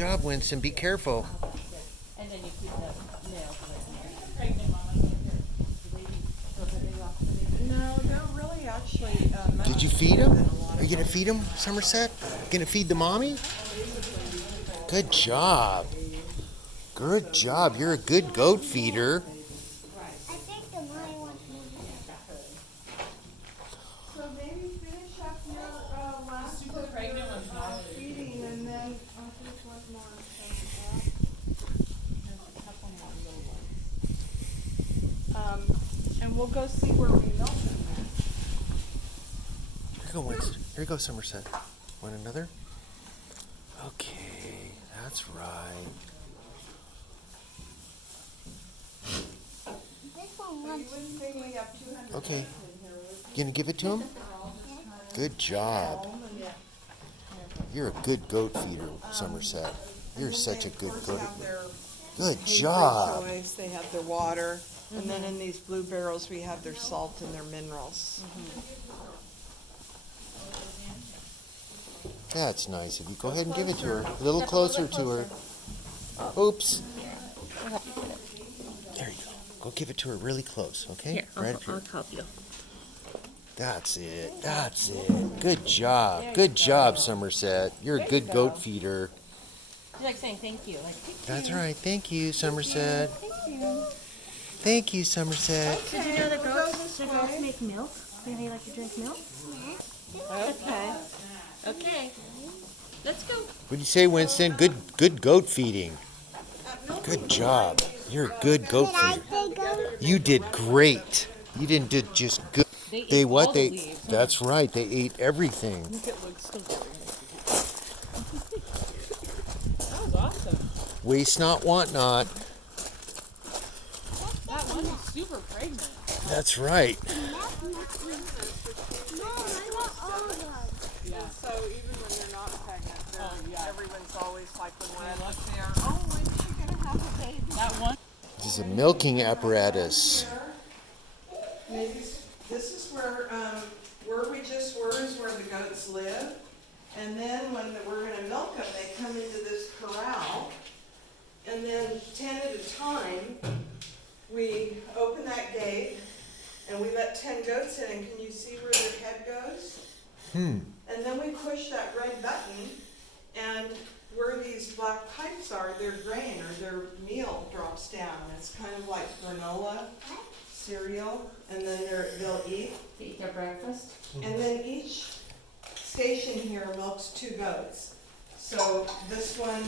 job, Winston. Be careful. And then you keep the nails No, they're really actually. Did you feed him? Are you gonna feed him, Somerset? Gonna feed the mommy? Good job. Good job. You're a good goat feeder. I think the mommy wants me So maybe finish up your last Super pregnant one's not feeding, and then I'll finish one more. And we'll go see where we milk them next. Here you go, Winston. Here you go, Somerset. Want another? Okay, that's right. This one You wants wouldn't think we have 200 Okay. in here, would you? You gonna give it to him? Good job. You're a good goat feeder, Somerset. You're such a good goat. Good job. Choice. They have their water, and then in these blue barrels we have their salt and their minerals. That's nice of you. Go ahead and give it to her. A little closer to her. Oops. There you go. Go give it to her really close, okay? Here, Right up here. I'll help you. That's it. That's it. Good job. Good job, Somerset. You're a good goat feeder. She's like saying thank you. Like, thank you. That's right. Thank you, Somerset. Thank you. Thank you, Somerset. Did you know that goats make milk? Do they like to drink milk? Okay. Okay. Let's go. What do you say, Winston? Good goat feeding. Good job. You're a good goat Did I feeder. say go? You did great. You didn't do just good. They what? all the They leaves. that's right. They ate everything. It looks so good. That was awesome. Waste not, want not. That one is super pregnant. That's right. No, I want all of them. Yeah. So even when they're not pregnant, yeah. everyone's always like when one of us there, oh, when's she gonna have a baby? That one. This is a milking apparatus. Maybe this is where we just were is where the goats live. And then when we're gonna milk them, they come into this corral. And then 10 at a time, we open that gate and we let 10 goats in. And can you see where their head goes? And then we push that red button, and where these black pipes are, their grain or their meal drops down. It's kind of like granola cereal, and then they'll eat. Eat their breakfast. And then each station here milks 2 goats. So this one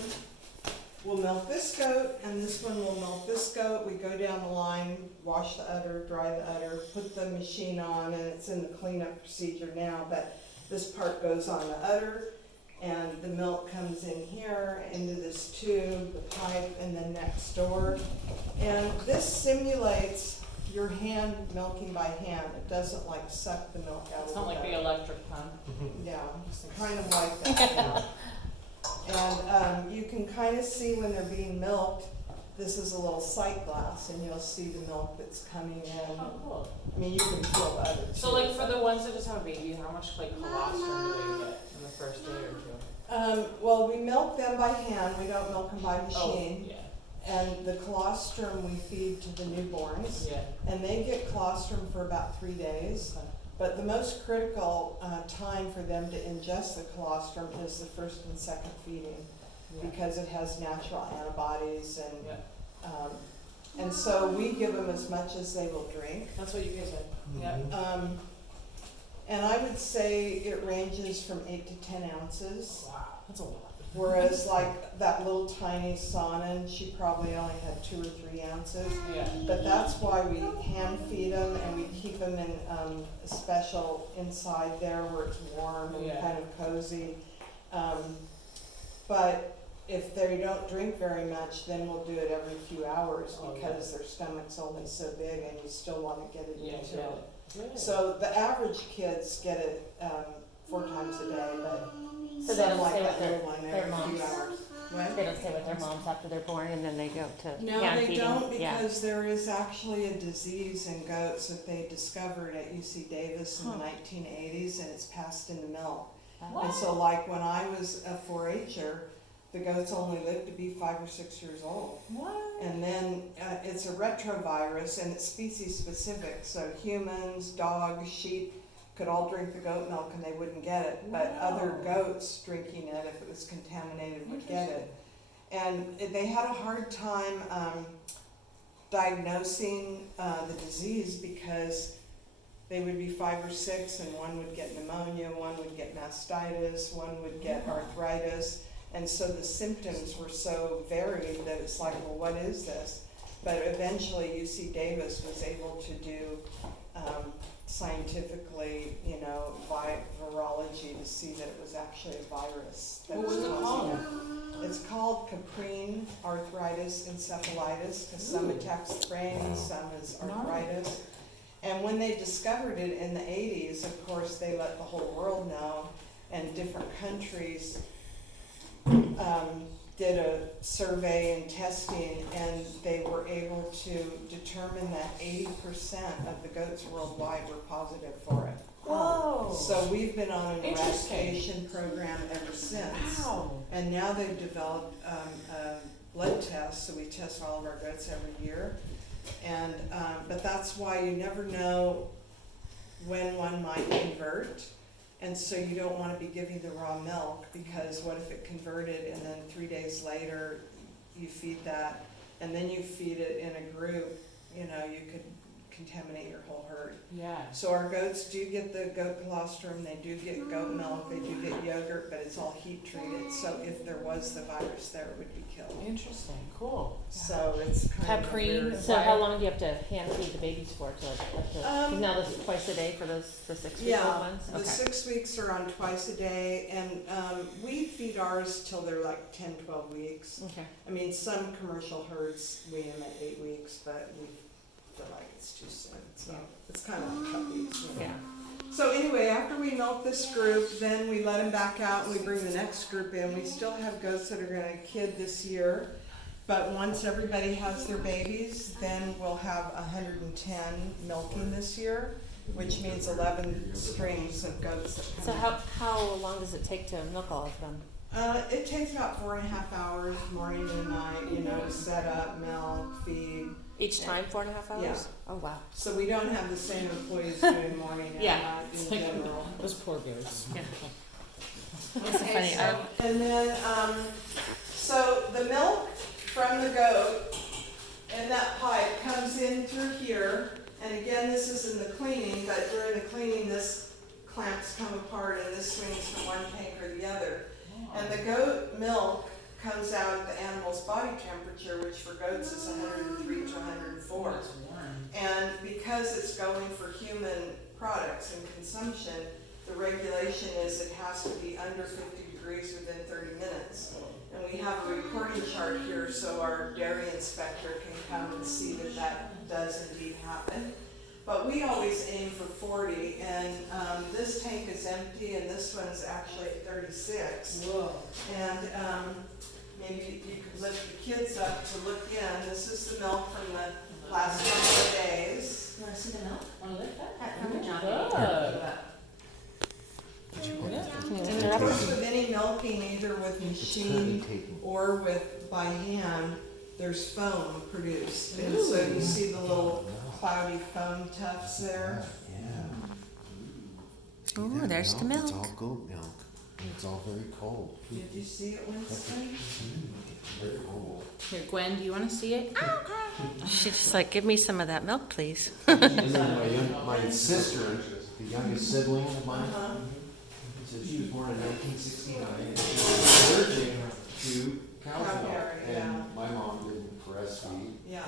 will milk this goat, and this one will milk this goat. We go down the line, wash the udder, dry the udder, put the machine on, and it's in the cleanup procedure now, but this part goes on the udder, and the milk comes in here into this tube, the pipe, and then next door. And this simulates your hand milking by hand. It doesn't like suck the milk out It's of the not like the goat. electric pump. Yeah, kind of like that, yeah. And you can kind of see when they're being milked. This is a little sight glass, and you'll see the milk that's coming in. Oh, cool. I mean, you can feel udder So, too. like, for the ones that just have a baby, how much, like, colostrum do they get in the first day or 2? Well, we milk them by hand. We don't milk them by Oh, machine. yeah. And the colostrum we feed to the newborns. Yeah. And they get colostrum for about 3 days. Okay. But the most critical time for them to ingest the colostrum is the first and second feeding, Yeah. because it has natural antibodies, and Yeah. and so we give them as much as they will drink. That's what you guys said. Yeah. And I would say it ranges from 8 to 10 ounces. Wow. That's a lot. Whereas like that little tiny Sonnen, she probably only had 2 or 3 ounces. Yeah. But that's why we hand feed them, and we keep them in a special inside there where it's warm and Yeah. kind of cozy. But if they don't drink very much, then we'll do it every few hours, Oh, because their stomach's only so big, and you still want to get it Yeah, into yeah. it. Good. So the average kids get it 4 times a day, but So they some don't like stay that with their, little one their every moms? few hours. What? They don't stay with their moms after they're born and then they go to No, hand they feeding? don't, Yeah. because there is actually a disease in goats that they discovered at UC Davis in the 1980s, and it's passed in the milk. And so like when I was a 4-H'er, the goats only live to be 5 or 6 years old. What? And then it's a retrovirus and it's species specific. So humans, dogs, sheep could all drink the goat milk and they wouldn't get it. But Wow. other goats drinking it, if it was contaminated, would get it. And they had a hard time diagnosing the disease because they would be 5 or 6 and one would get pneumonia, one would get mastitis, one would get arthritis. And so the symptoms were so varied that it's like, well, what is this? But eventually UC Davis was able to do scientifically, virology to see that it was actually a virus. That What was it causing called? it. It's called caprine arthritis encephalitis because some attacks the brain and some is arthritis. And when they discovered it in the 80s, of course, they let the whole world know, and different countries did a survey and testing, and they were able to determine that 80% of the goats worldwide were positive for it. Whoa. So we've been on an Interesting. eradication program ever since. Wow. And now they've developed a blood test, so we test all of our goats every year. And but that's why you never know when one might convert. And so you don't want to be giving the raw milk, because what if it converted and then 3 days later you feed that, and then you feed it in a group, you could contaminate your whole herd. Yeah. So our goats do get the goat colostrum, they do get goat milk, they do get yogurt, but it's all heat treated. So if there was the virus there, it would be killed. Interesting. Cool. So it's kind of a Caprine. weird- So how long do you have to hand feed the babies for? Now this is twice a day for the 6-week-old ones? The 6 weeks are on twice a day, and we feed ours till they're like 10, 12 weeks. Okay. I mean, some commercial herds wean them at 8 weeks, but we feel like it's too soon. So it's kind of like puppies. Yeah. So anyway, after we milk this group, then we let them back out and we bring the next group in. We still have goats that are going to kid this year, but once everybody has their babies, then we'll have 110 milking this year, which means 11 strings of goats that come So in. how long does it take to milk all of them? It takes about 4.5 hours, morning and night, to set up, milk, feed. Each time 4.5 hours? Yeah. Oh, wow. So we don't have the same employees doing morning and Yeah. night in general. Those poor goats. Yeah. Okay, and then, so the milk from the goat and that pipe comes in through here. And again, this is in the cleaning, but during the cleaning, this clamps come apart and this swings from one tank or the other. And the goat milk comes out at the animal's body temperature, which for goats is 103 to 104. It's warm. And because it's going for human products and consumption, the regulation is it has to be under 50 degrees within 30 minutes. And we have a recording chart here so our dairy inspector can come and see that that does indeed happen. But we always aim for 40, and this tank is empty and this one's actually at 36. Whoa. And maybe you could lift the kids up to look in. This is the milk from the last couple of days. You want to see the milk? Want to lift that? Of course, with any milking, either with machine or with by hand, there's foam produced. And so you see the little cloudy foam tufts there. See Ooh, that there's the It's milk. all goat milk. And it's all very cold. Did you see it, Winston? Very cold. Here, Gwen, do you want to see it? She's just like, give me some of that milk, please. And then my sister, the youngest sibling of mine, Uh-huh. so she was born in 1969, and she was allergic to cow's milk. Cowberry, yeah. And my mom didn't breastfeed, Yeah,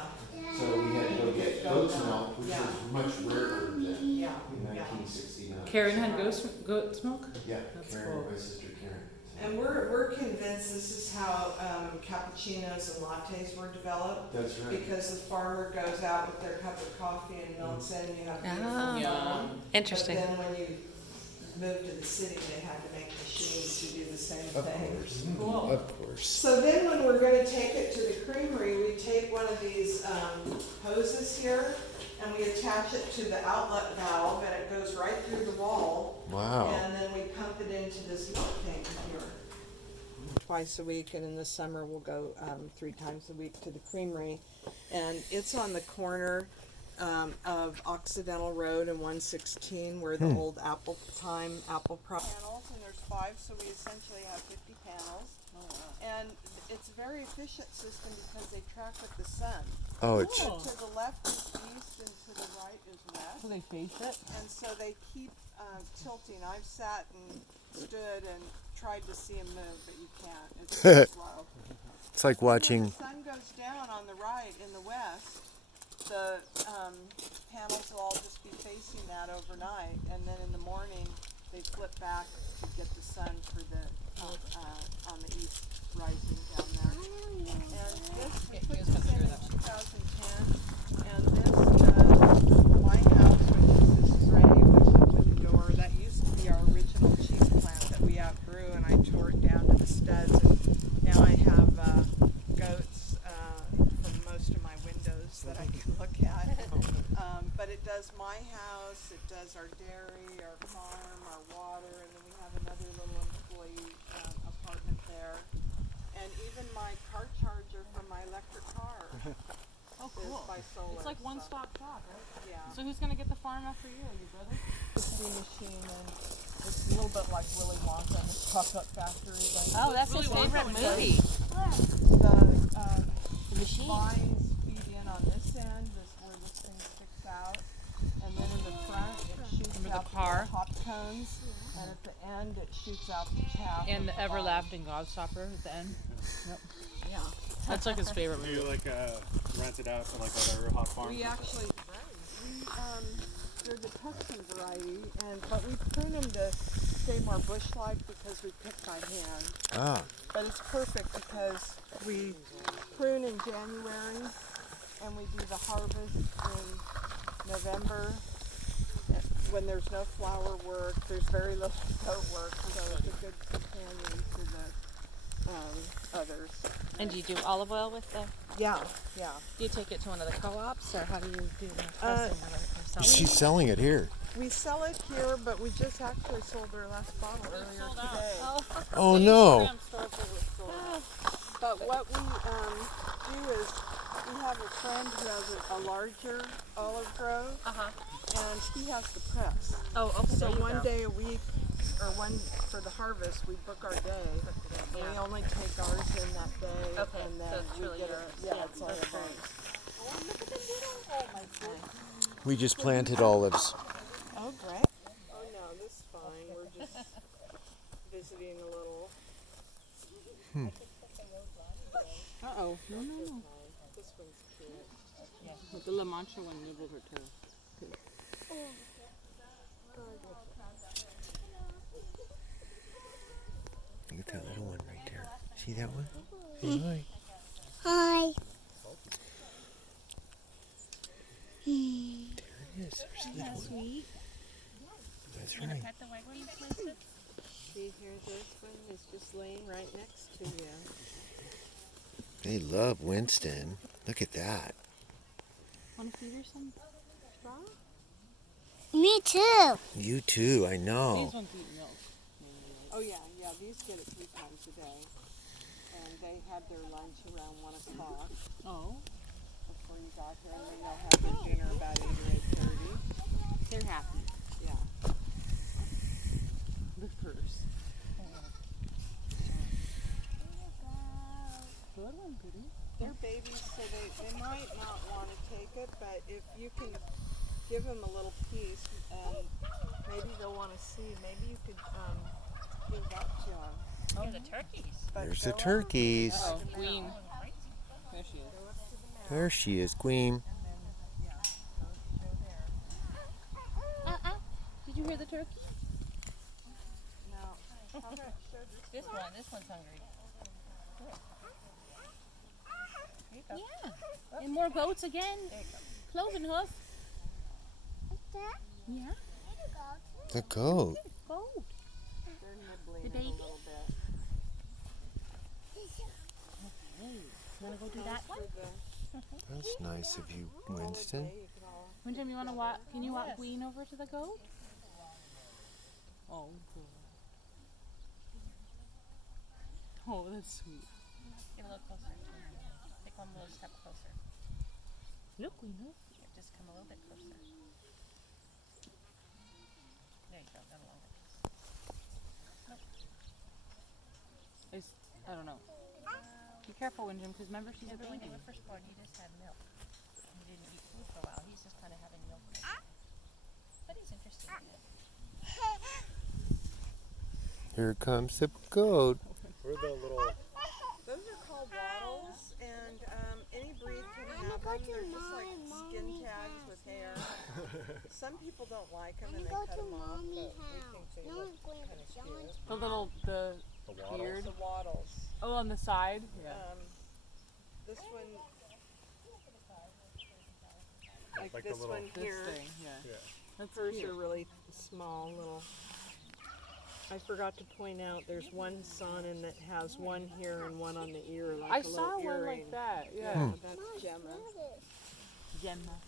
so we had to go get goat's milk, which Yeah. was much rarer than in yeah, yeah. 1969. Karen had goat's milk? Yeah, That's Karen, cool. my sister Karen. And we're convinced this is how cappuccinos and lattes were developed. That's right. Because the farmer goes out with their cup of coffee and milks in, you have beautiful Ah. Yeah. foam. Interesting. But then when you moved to the city, they had to make machines to do the same Of thing. course. Cool. Of course. So then when we're gonna take it to the creamery, we take one of these hoses here and we attach it to the outlet valve and it goes right through the wall. Wow. And then we pump it into this milk tank here. twice a week, and in the summer we'll go 3 times a week to the Creamery. And it's on the corner of Occidental Road and 116, where the old apple panels, and there's 5, so we essentially have 50 panels. And it's a very efficient system because they track with the sun. Oh, it's So to the left is east and to the right is west. So they face it? And so they keep tilting. I've sat and stood and tried to see them move, but you can't. It's so slow. it's like When watching. the sun goes down on the right in the west, the panels will all just be facing that overnight, and then in the morning they flip back to get the sun for the on the east rising down there. And this we put this in 2010, and this my house, which is this gray with the wooden door, that used to be our original cheese plant that we outgrew, and I tore it down to the studs, and now I have goats from most of my windows that I can look at. But it does my house, it does our dairy, our farm, our water, and then we have another little employee apartment there. And even my car charger for my electric car Oh, is cool. by solar. It's like so, one-stop shop, right? Yeah. So who's gonna get the farm after you? Your brother? The machine, and it's a little bit like Willy Wonka and his chocolate factory, but Oh, that's his Willy favorite Wonka movie. the Machine. lines feed in on this end, this where this thing sticks out, and then in the front it shoots Remember the out car? little hop cones, and at the end it shoots out the chaff. And the of bulb. everlasting Godstopper at the end. Yep. Yeah. That's like his favorite Do movie. you like rent it out to like other hot farms? We actually, they're the Tuscan variety, but we prune them to stay more bush-like because we pick by hand. Ah, But it's perfect because we prune in January and we do the harvest in November when there's no flower work, there's very little goat work, so it's a good companion to the others. And do you do olive oil with the? Yeah, yeah. Do you take it to one of the co-ops, or how do you do the pressing of it yourself? she's selling it here. We sell it here, but we just actually sold our last bottle earlier today. Oh no. But what we do is we have a friend who has a larger olive grove, and he has the press. Oh, okay. So there you one go. day a week, or one for the harvest, we book our day, and we Yeah. only take ours in that day, Okay, and so then it's we truly get yours. it. Yeah, Yeah, it's all that's of great. ours. We just planted olives. Oh, great. Oh no, this is fine. We're just visiting a little. Uh-oh. No, no, no. This one's cute. But the La Mancha one nibbled her toe. Look at that little one right there. See that one? Say hi. Hi. There it is. There's the little one. That's right. See, here's this one. It's just laying right next to you. They love Winston. Look at that. Want to feed her some straw? Me too. You too, I know. These ones eat milk. Oh yeah, yeah. These get it 3 times a day, and they had their lunch around 1 o'clock Oh. before you got here, and then they'll have their dinner about 8 or 8:30. They're happy. Yeah. The purse. Good one, Goody. They're babies, so they might not want to take it, but if you can give them a little piece, and maybe they'll want to see. Maybe you could give that to them. Oh, the turkeys. There's the turkeys. Oh, Queen. There she is. There she is, Queen. Did you hear the turkey? No. This one's hungry. Yeah. And more goats again. Cloven hoof. That? Yeah. The goat. Goat. They're nibbling The it baby? a little bit. Wanna go do that one? That's nice of you, Winston. One time you wanna walk? Can you walk Queen over to the goat? Oh, good. Oh, that's sweet. Get a little closer. Take one little step closer. Look, we know. Here, just come a little bit closer. There you go. Got a longer piece. I don't know. Be careful, Windham, because remember she's a Remember when baby. you were first born, you just had milk. He didn't eat food for a while. He's just kind of having milk. But he's interested in it. Here comes the goat. We're the little. Those are called wattles, and any breed can have them. They're just like skin tags with hair. Some people don't like them and they cut them off, but we think they look kind of cute. The little, the wattles? beard. The wattles. Oh, on the side? Yeah. This one, like Like the this little- one This here. thing, yeah. Yeah. That's Hers cute. are really small, little. I forgot to point out there's one Sonnen that has one here and one on the ear, like I a little saw one earring. like that, yeah. Yeah, that's Gemma. Gemma.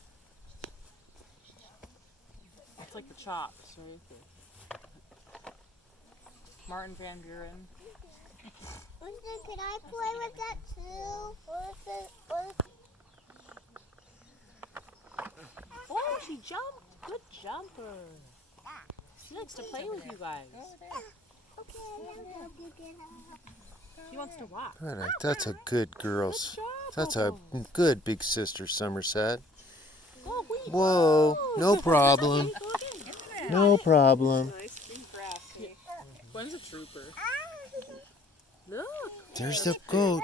It's like the chops, right? Martin Van Buren. Could I play with that too? Oh, she jumped! Good jumper. She likes to play with you guys. Okay, I'll help you get up. She wants to walk. All right, that's a good girl. Good job, That's a Bobo. good big sister, Somerset. Oh, wait. Whoa, no problem. No problem. Nice and grassy. One's a trooper. Look. There's the goat.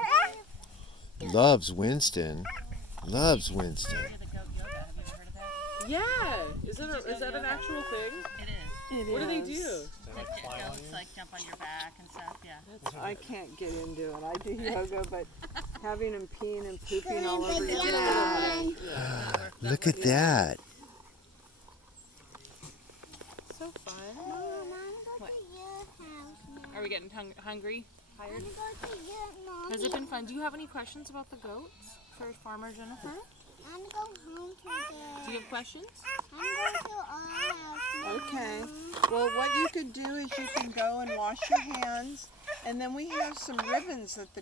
Loves Winston. Loves Winston. You're the goat yoga. Have you ever heard of that? Yeah. Is that an actual thing? It is. What do they do? Like goats like jump on your back and stuff. Yeah. I can't get into it. I do yoga, but having them peeing and pooping all over your back. Look at that. So fun. Mom, I'm going to your house now. Are we getting hungry? I'm Tired? going to go to your mom. Has it been fun? Do you have any questions about the goats for Farmer Jennifer? I'm going to go home today. Do you have questions? I'm going to our house now. Okay. Well, what you could do is you can go and wash your hands, and then we have some ribbons that the